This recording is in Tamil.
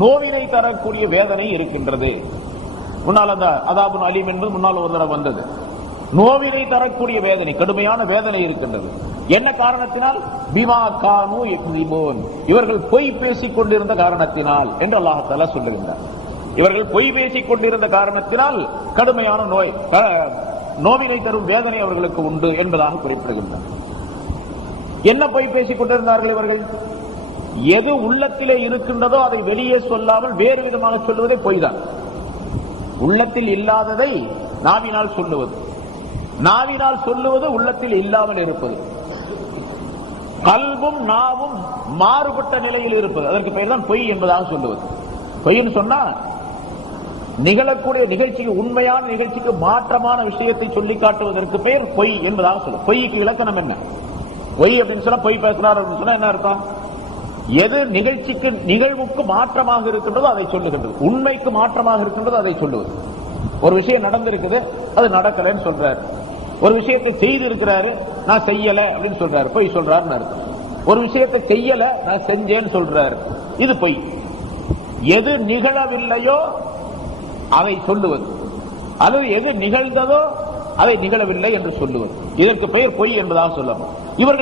நோவினை தரக்கூடிய வேதனை இருக்கின்றது. முன்னால் அந்த அதாபுன் அலிம் என்பது முன்னால் ஒரு தடவை வந்தது. நோவினை தரக்கூடிய வேதனை கடுமையான வேதனை இருக்கின்றது. என்ன காரணத்தினால்? பிமா கானு யக்திபூன் இவர்கள் பொய் பேசிக் கொண்டிருந்த காரணத்தினால் என்று அல்லாஹால சொல்லியிருந்தார். இவர்கள் பொய் பேசிக் கொண்டிருந்த காரணத்தினால் கடுமையான நோய் நோவினை தரும் வேதனை அவர்களுக்கு உண்டு என்பதாக குறிப்பிடுகின்றார். என்ன பொய் பேசிக் கொண்டிருந்தார்கள் இவர்கள்? எது உள்ளத்திலே இருக்கின்றதோ அதை வெளியே சொல்லாமல் வேறு விதமாக சொல்லுவதே பொய் தான் உள்ளத்தில் இல்லாததை நாவினால் சொல்லுவது. நாவினால் சொல்லுவது உள்ளத்தில் இல்லாமல் இருப்பது. கல்வும் நாவும் மாறுபட்ட நிலையில் இருப்பது. அதற்கு பெயர் தான் பொய் என்பதாக சொல்லுவது. பொய்ன்னு சொன்னா நிகழக்கூடிய நிகழ்ச்சிக்கு உண்மையான நிகழ்ச்சிக்கு மாற்றமான விஷயத்தை சொல்லி காட்டுவதற்கு பெயர் பொய் என்பதாக சொல்லும் பொய்க்கு இலக்கணம் என்ன? பொய் அப்படின்னு சொன்னா பொய் பேசுறாரு அப்படின்னு சொன்னா என்ன அர்த்தம்? எது நிகழ்ச்சிக்கு நிகழ்வுக்கு மாற்றமாக இருக்கின்றதோ அதை சொல்லுகின்றது. உண்மைக்கு மாற்றமாக இருக்கின்றதோ அதை சொல்லுவது. ஒரு விஷயம் நடந்திருக்குது அது நடக்கலன்னு சொல்றாரு. ஒரு விஷயத்தை செய்து இருக்கிறாரு நான் செய்யல அப்படின்னு சொல்றாரு. பொய் சொல்றாருன்னு அர்த்தம். ஒரு விஷயத்தை செய்யல நான் செஞ்சேன்னு சொல்றாரு. இது பொய். எது நிகழவில்லையோ அதை சொல்லுவது. அல்லது எது நிகழ்ந்ததோ அதை நிகழவில்லை என்று சொல்லுவது. இதற்கு பெயர் பொய் என்பதாக சொல்லணும் இவர்கள்